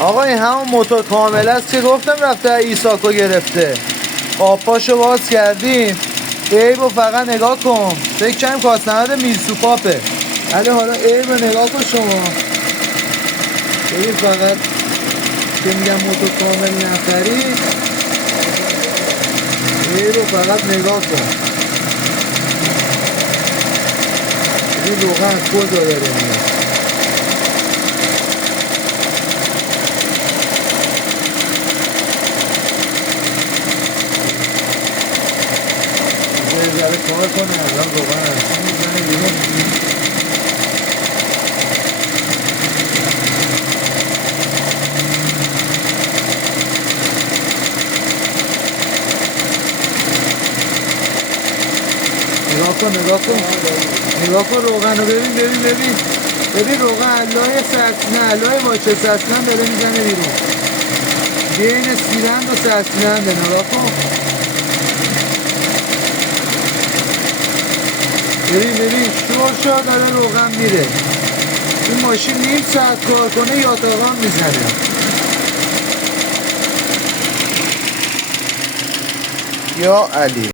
آقا این همون موتور کامل است که گفتم رفته ایساکو گرفته. آبپاشو باز کردیم. عیبو فقط نگاه کن. فکر کنم کارسند میرسوپاپه. ولی حالا عیبو نگاه کن شما. ببین فقط که میگم موتور کامل نخری، عیبو فقط نگاه کن. ببین روغن از کجا داره میاد. یه ذره کار کنه الان روغن هستی میزنه بیرون. نگاه کن روغن رو ببین روغن علای سرسینه علای واچه سرسینه داره میزنه بیرون بین سیلند و سرسیننده. نگاه کن ببین شور داره روغن میره. این ماشین نیم ساعت کار کنه یاتاقان میزنه. یا علی